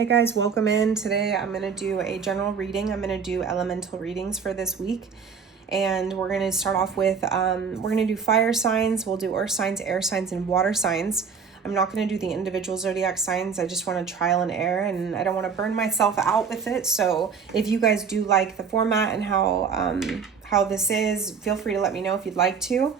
Hey guys, welcome in. Today I'm going to do a general reading. I'm going to do elemental readings for this week. And we're going to start off with, we're going to do fire signs. We'll do earth signs, air signs, and water signs. I'm not going to do the individual zodiac signs. I just want to trial and error, and I don't want to burn myself out with it. So if you guys do like the format and how this is, feel free to let me know if you'd like to.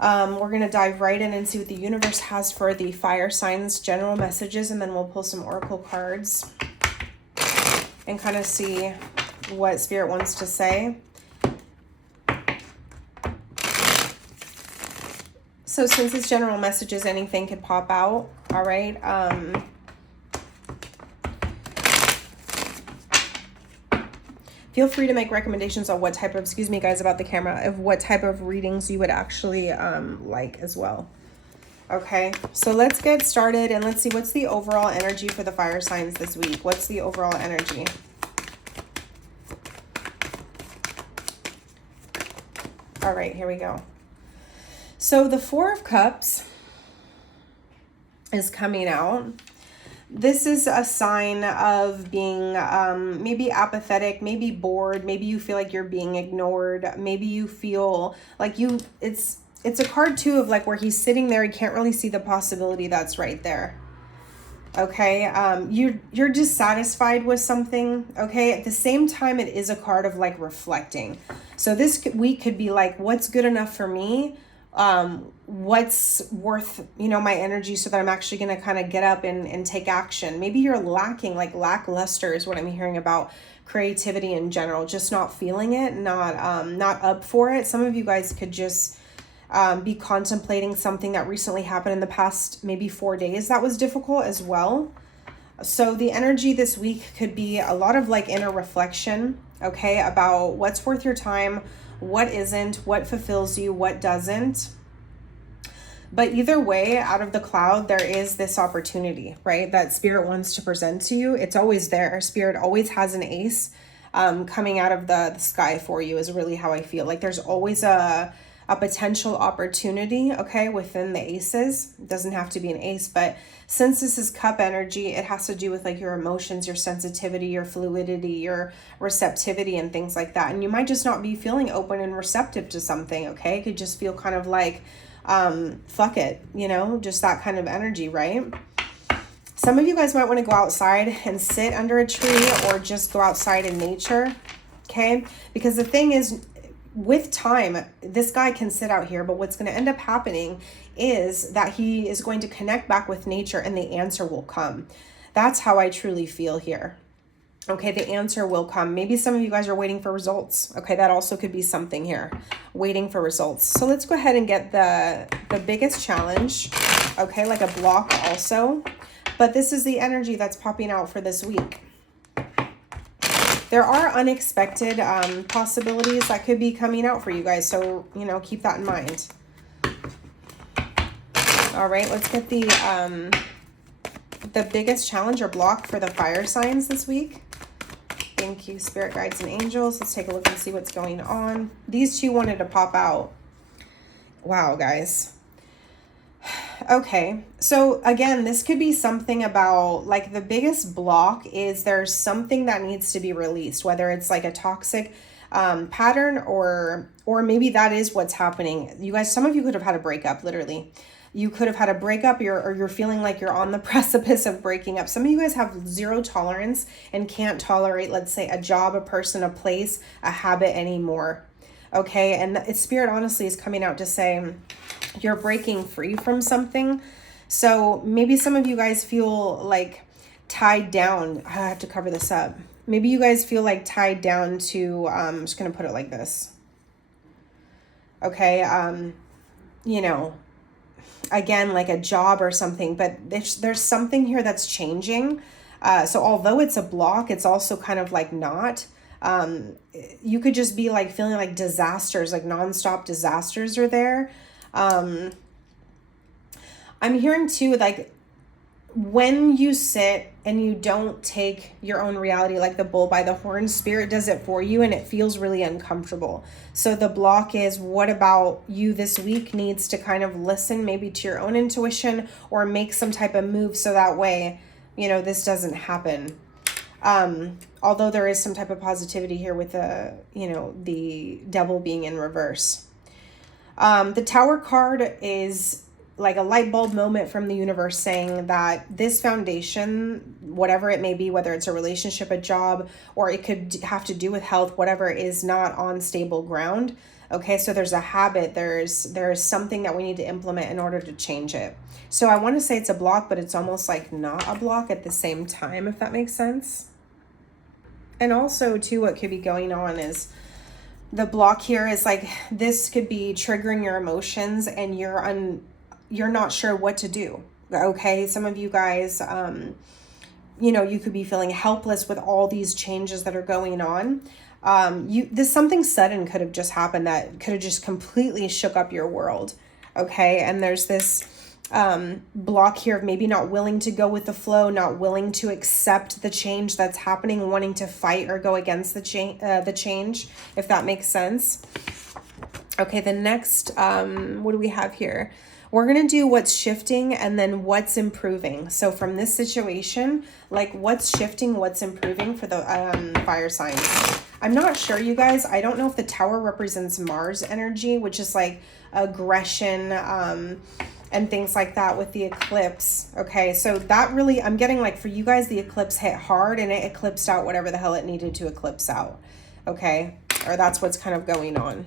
We're going to dive right in and see what the universe has for the fire signs general messages, and then we'll pull some oracle cards and kind of see what spirit wants to say. So since it's general messages, anything could pop out. All right. Feel free to make recommendations on what type of, excuse me guys about the camera, of what type of readings you would actually like as well. Okay, so let's get started and let's see what's the overall energy for the fire signs this week. What's the overall energy? All right, here we go. So the Four of Cups is coming out. This is a sign of being maybe apathetic, maybe bored, maybe you feel like you're being ignored, maybe you feel like it's a card too of like where he's sitting there, he can't really see the possibility that's right there. Okay, you're dissatisfied with something. Okay, at the same time, it is a card of like reflecting. So this week could be like, what's good enough for me? What's worth, my energy, so that I'm actually going to kind of get up and take action. Maybe you're lacking, like lackluster is what I'm hearing about creativity in general, just not feeling it, not up for it. Some of you guys could just be contemplating something that recently happened in the past maybe 4 days that was difficult as well. So the energy this week could be a lot of like inner reflection, okay, about what's worth your time, what isn't, what fulfills you, what doesn't. But either way, out of the cloud, there is this opportunity, right, that spirit wants to present to you. It's always there. Spirit always has an ace coming out of the sky for you, is really how I feel. Like there's always a potential opportunity, okay, within the aces. It doesn't have to be an ace, but since this is cup energy, it has to do with like your emotions, your sensitivity, your fluidity, your receptivity, and things like that. And you might just not be feeling open and receptive to something, okay? It could just feel kind of like, fuck it, just that kind of energy, right? Some of you guys might want to go outside and sit under a tree or just go outside in nature, okay? Because the thing is, with time, this guy can sit out here, but what's going to end up happening is that he is going to connect back with nature and the answer will come. That's how I truly feel here. Okay, the answer will come. Maybe some of you guys are waiting for results. Okay, that also could be something here, waiting for results. So let's go ahead and get the biggest challenge, okay, like a block also. But this is the energy that's popping out for this week. There are unexpected possibilities that could be coming out for you guys. So, keep that in mind. All right, let's get the biggest challenge or block for the fire signs this week. Thank you, spirit guides and angels. Let's take a look and see what's going on. These two wanted to pop out. Wow, guys. Okay, so again, this could be something about like the biggest block is there's something that needs to be released, whether it's like a toxic pattern or maybe that is what's happening. You guys, some of you could have had a breakup, literally. You could have had a breakup, or you're feeling like you're on the precipice of breaking up. Some of you guys have zero tolerance and can't tolerate, let's say, a job, a person, a place, a habit anymore. Okay, and spirit honestly is coming out to say you're breaking free from something. So maybe some of you guys feel like tied down. I have to cover this up. Maybe you guys feel like tied down to, I'm just going to put it like this. Okay, again, like a job or something, but there's something here that's changing. So although it's a block, it's also kind of like not. You could just be like feeling like disasters, like nonstop disasters are there. I'm hearing too, like when you sit and you don't take your own reality like the bull by the horn, spirit does it for you and it feels really uncomfortable. So the block is, what about you this week needs to kind of listen maybe to your own intuition or make some type of move so that way you know, this doesn't happen. Although there is some type of positivity here with the, you know, the devil being in reverse. The Tower card is like a light bulb moment from the universe saying that this foundation, whatever it may be, whether it's a relationship, a job, or it could have to do with health, whatever, is not on stable ground. Okay, so there's a habit, there's something that we need to implement in order to change it. So I want to say it's a block, but it's almost like not a block at the same time, if that makes sense. And also too, what could be going on is the block here is like, this could be triggering your emotions and you're not sure what to do. Okay, some of you guys, you know, you could be feeling helpless with all these changes that are going on. Something sudden could have just happened that could have just completely shook up your world. Okay, and there's this block here of maybe not willing to go with the flow, not willing to accept the change that's happening, wanting to fight or go against the change, if that makes sense. Okay, the next, what do we have here? We're going to do what's shifting and then what's improving. So from this situation, like what's shifting, what's improving for the fire signs. I'm not sure, you guys. I don't know if the Tower represents Mars energy, which is like aggression and things like that with the eclipse. Okay, so that really, I'm getting like for you guys, the eclipse hit hard and it eclipsed out whatever the hell it needed to eclipse out. Okay, or that's what's kind of going on.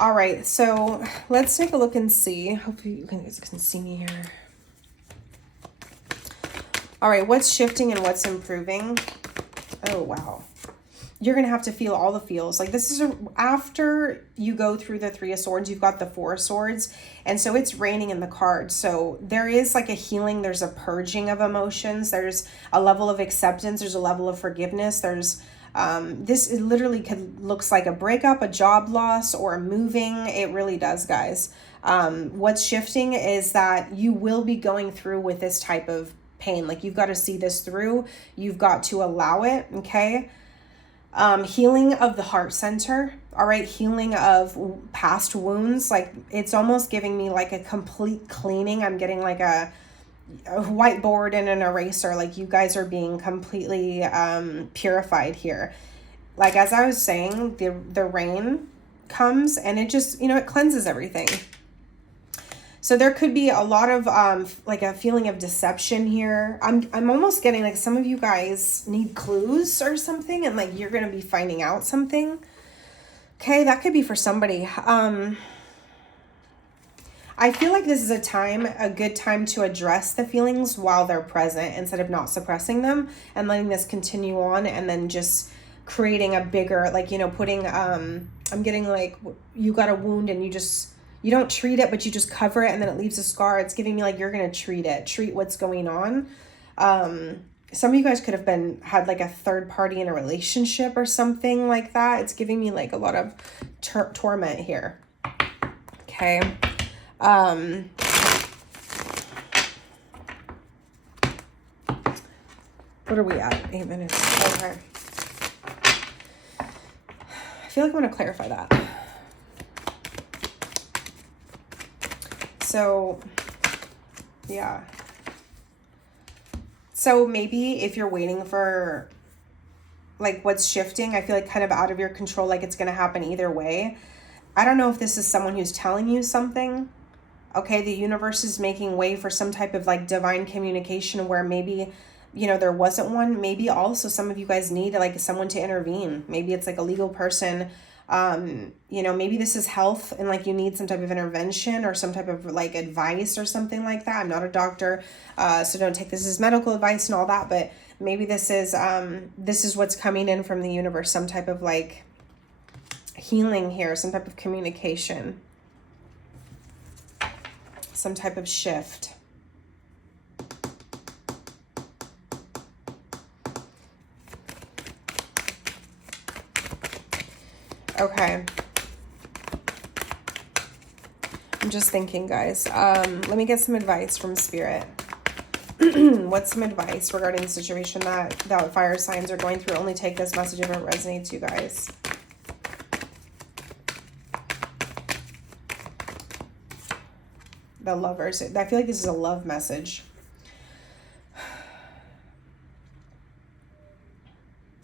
All right, so let's take a look and see. Hopefully you guys can see me here. All right, what's shifting and what's improving? Oh, wow. You're going to have to feel all the feels. Like this is after you go through the Three of Swords, you've got the Four of Swords. And so it's raining in the cards. So there is like a healing. There's a purging of emotions. There's a level of acceptance. There's a level of forgiveness. There's this literally looks like a breakup, a job loss, or a moving. It really does, guys. What's shifting is that you will be going through with this type of pain. Like you've got to see this through. You've got to allow it. Okay. Healing of the heart center. All right. Healing of past wounds. Like it's almost giving me like a complete cleaning. I'm getting like a whiteboard and an eraser. Like you guys are being completely purified here. Like as I was saying, the rain comes and it just, you know, it cleanses everything. So there could be a lot of like a feeling of deception here. I'm almost getting like some of you guys need clues or something, and like you're gonna be finding out something. Okay, that could be for somebody. I feel like this is a good time to address the feelings while they're present instead of not suppressing them and letting this continue on and then just creating a bigger, like, you know, putting, I'm getting like, you got a wound and you don't treat it, but you just cover it and then it leaves a scar. It's giving me like, you're going to treat what's going on. Some of you guys could have had like a third party in a relationship or something like that. It's giving me like a lot of torment here. Okay. What are we at? 8 minutes. Okay. I feel like I'm going to clarify that. So, yeah. So maybe if you're waiting for like what's shifting, I feel like kind of out of your control, like it's going to happen either way. I don't know if this is someone who's telling you something. Okay, the universe is making way for some type of like divine communication where maybe, you know, there wasn't one. Maybe also some of you guys need like someone to intervene. Maybe it's like a legal person. You know, maybe this is health and like you need some type of intervention or some type of like advice or something like that. I'm not a doctor, so don't take this as medical advice and all that, but maybe this is what's coming in from the universe, some type of like healing here, some type of communication. Some type of shift. Okay. I'm just thinking, guys. Let me get some advice from Spirit. What's some advice regarding the situation that fire signs are going through? Only take this message if it resonates, you guys. the Lovers. I feel like this is a love message.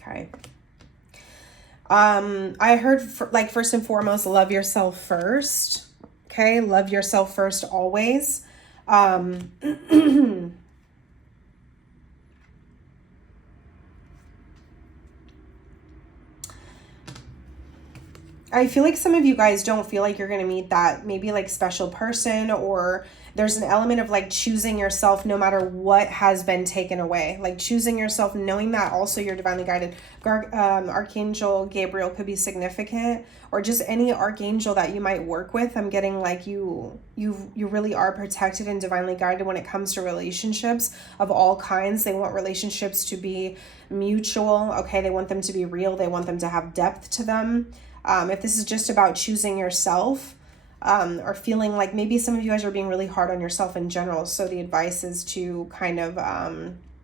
Okay. I heard like first and foremost, love yourself first. Okay. Love yourself first always. I feel like some of you guys don't feel like you're going to meet that maybe like special person, or there's an element of like choosing yourself no matter what has been taken away. Like choosing yourself, knowing that also you're divinely guided. Archangel Gabriel could be significant, or just any archangel that you might work with. I'm getting like you really are protected and divinely guided when it comes to relationships of all kinds. They want relationships to be mutual. Okay, they want them to be real. They want them to have depth to them. If this is just about choosing yourself, or feeling like maybe some of you guys are being really hard on yourself in general. So the advice is to kind of,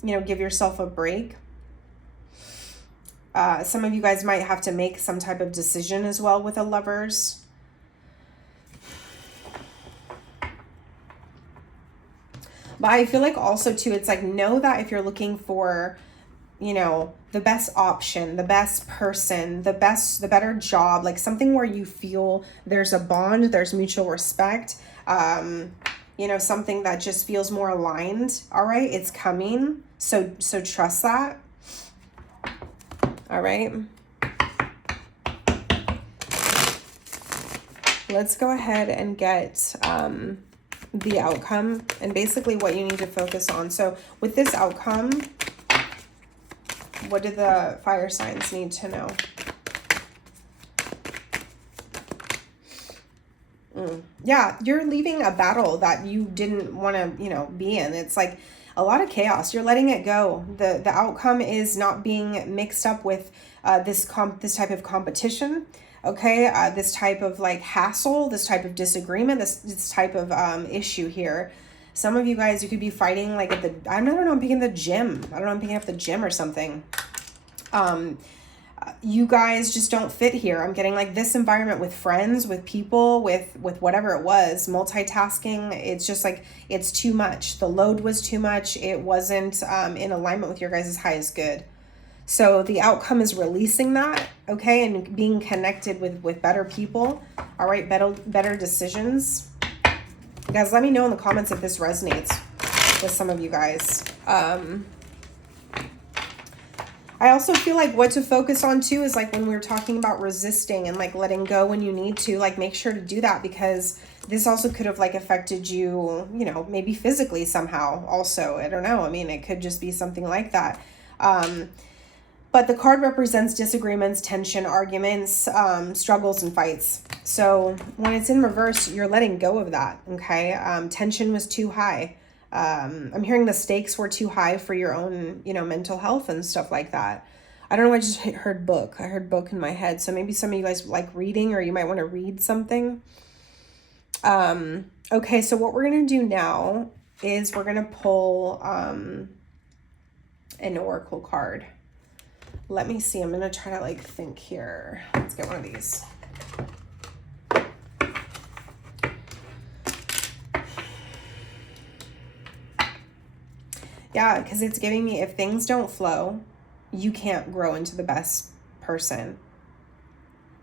give yourself a break. Some of you guys might have to make some type of decision as well with the Lovers. But I feel like also too, it's like, know that if you're looking for, the best option, the best person, the better job, like something where you feel there's a bond, there's mutual respect, something that just feels more aligned. All right. It's coming. So trust that. All right. Let's go ahead and get, the outcome and basically what you need to focus on. So with this outcome, what do the fire signs need to know? Yeah, you're leaving a battle that you didn't want to, be in. It's like a lot of chaos. You're letting it go. The outcome is not being mixed up with this type of competition. Okay, this type of like hassle, this type of disagreement, this type of issue here. Some of you guys, you could be fighting like at the, I don't know, I'm picking the gym. I don't know, I'm picking up the gym or something. You guys just don't fit here. I'm getting like this environment with friends, with people, with whatever it was, multitasking. It's just like, it's too much. The load was too much. It wasn't in alignment with your guys' highest good. So the outcome is releasing that, okay, and being connected with better people, all right, better decisions. Guys, let me know in the comments if this resonates with some of you guys. I also feel like what to focus on too is like when we were talking about resisting and like letting go when you need to, like make sure to do that, because this also could have like affected you, maybe physically somehow also. I don't know. I mean, it could just be something like that. But the card represents disagreements, tension, arguments, struggles, and fights. So when it's in reverse, you're letting go of that, okay? Tension was too high. I'm hearing the stakes were too high for your own, mental health and stuff like that. I don't know, I just heard book. I heard book in my head. So maybe some of you guys like reading, or you might want to read something. Okay, so what we're going to do now is we're going to pull an oracle card. Let me see. I'm going to try to like think here. Let's get one of these. Yeah, because it's giving me, if things don't flow, you can't grow into the best person.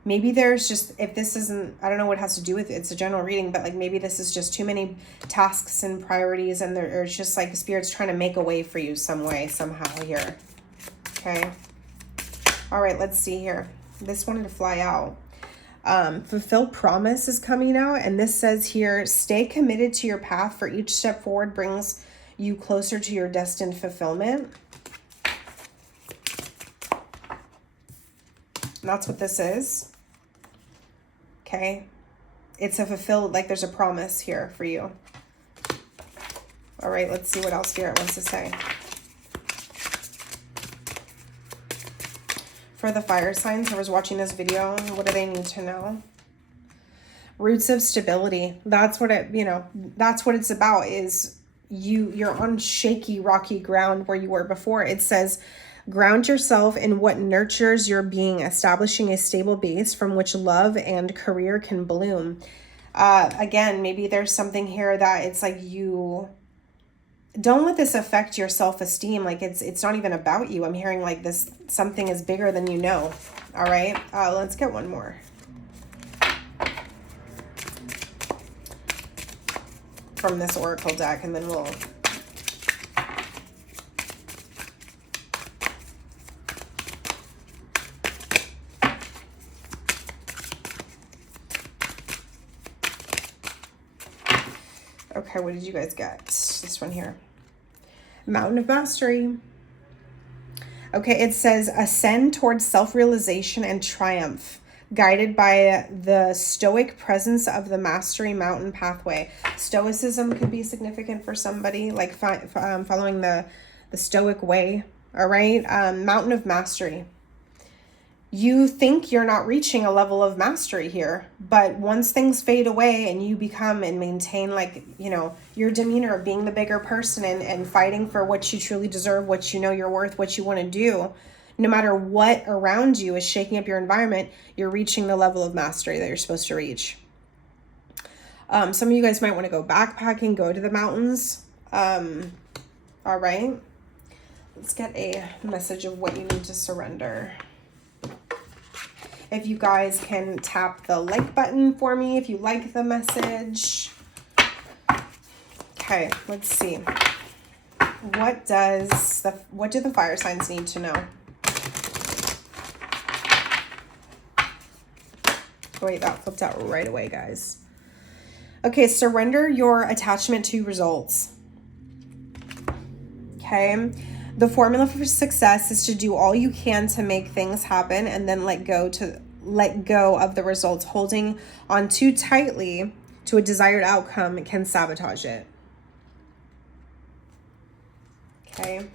Maybe there's just, if this isn't, I don't know what it has to do with it. It's a general reading, but like maybe this is just too many tasks and priorities, and there's just like Spirit's trying to make a way for you some way, somehow here. Okay. All right, let's see here. This wanted to fly out. Fulfill promise is coming out. And this says here, stay committed to your path, for each step forward brings you closer to your destined fulfillment. And that's what this is. Okay. It's a fulfilled, like there's a promise here for you. All right, let's see what else Spirit wants to say. For the fire signs, whoever's watching this video, what do they need to know? Roots of stability. That's what it, that's what it's about, is you're on shaky, rocky ground where you were before. It says, ground yourself in what nurtures your being, establishing a stable base from which love and career can bloom. Again, maybe there's something here that it's like you don't let this affect your self-esteem. Like it's not even about you. I'm hearing like this, something is bigger than you know. All right. Let's get one more. From this oracle deck, and then we'll okay, what did you guys get? This one here. Mountain of Mastery. Okay, it says ascend towards self-realization and triumph, guided by the stoic presence of the mastery mountain pathway. Stoicism could be significant for somebody, like following the stoic way. All right, mountain of mastery. You think you're not reaching a level of mastery here, but once things fade away and you become and maintain, like, you know, your demeanor of being the bigger person and fighting for what you truly deserve, what you know you're worth, what you want to do, no matter what around you is shaking up your environment, you're reaching the level of mastery that you're supposed to reach. Some of you guys might want to go backpacking, go to the mountains. All right. Let's get a message of what you need to surrender. If you guys can tap the like button for me if you like the message. Okay, let's see. What do the fire signs need to know? Wait, that flipped out right away, guys. Okay, surrender your attachment to results. Okay. The formula for success is to do all you can to make things happen and then let go of the results. Holding on too tightly to a desired outcome can sabotage it. Okay.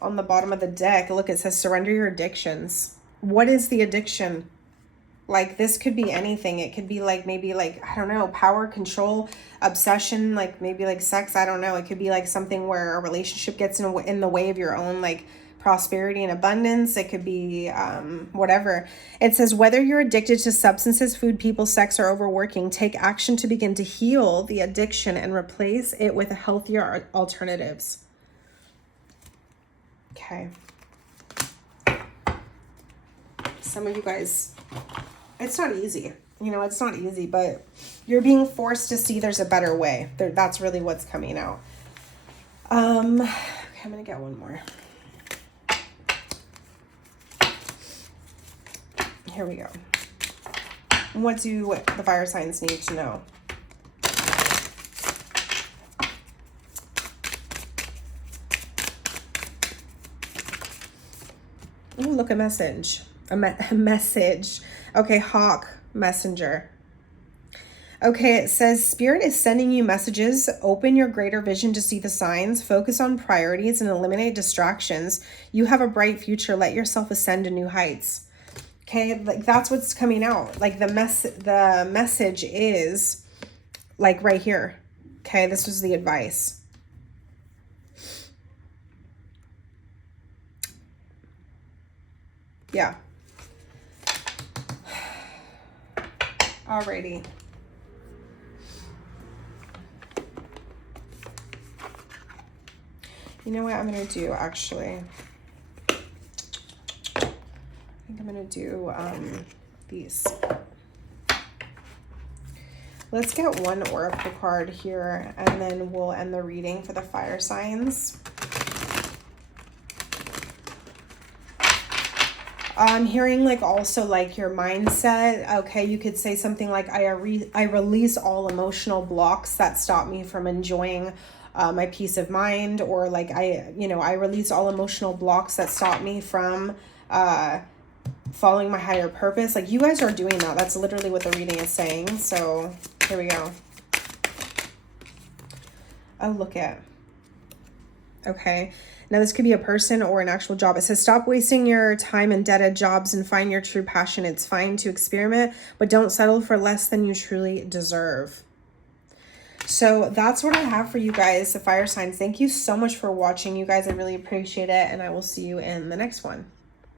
On the bottom of the deck, look, it says surrender your addictions. What is the addiction? Like, this could be anything. It could be like, maybe like, I don't know, power, control, obsession, like maybe like sex. I don't know. It could be like something where a relationship gets in the way of your own like prosperity and abundance. It could be whatever. It says, whether you're addicted to substances, food, people, sex, or overworking, take action to begin to heal the addiction and replace it with healthier alternatives. Okay. Some of you guys, it's not easy. You know, it's not easy, but you're being forced to see there's a better way. That's really what's coming out. Okay, I'm going to get one more. Here we go. What do the fire signs need to know? Oh, look, a message. A message. Okay, hawk, messenger. Okay, it says spirit is sending you messages. Open your greater vision to see the signs. Focus on priorities and eliminate distractions. You have a bright future. Let yourself ascend to new heights. Okay, like that's what's coming out. Like the message is like right here. Okay, this was the advice. Yeah. Alrighty. You know what I'm going to do, actually? I think I'm going to do these. Let's get one oracle card here, and then we'll end the reading for the fire signs. I'm hearing like also like your mindset. Okay, you could say something like, I release all emotional blocks that stop me from enjoying my peace of mind, or like I release all emotional blocks that stop me from following my higher purpose. Like you guys are doing that. That's literally what the reading is saying. So here we go. Oh, look at. Okay. Now this could be a person or an actual job. It says, stop wasting your time in dead-end jobs and find your true passion. It's fine to experiment, but don't settle for less than you truly deserve. So that's what I have for you guys, the fire signs. Thank you so much for watching, you guys. I really appreciate it, and I will see you in the next one.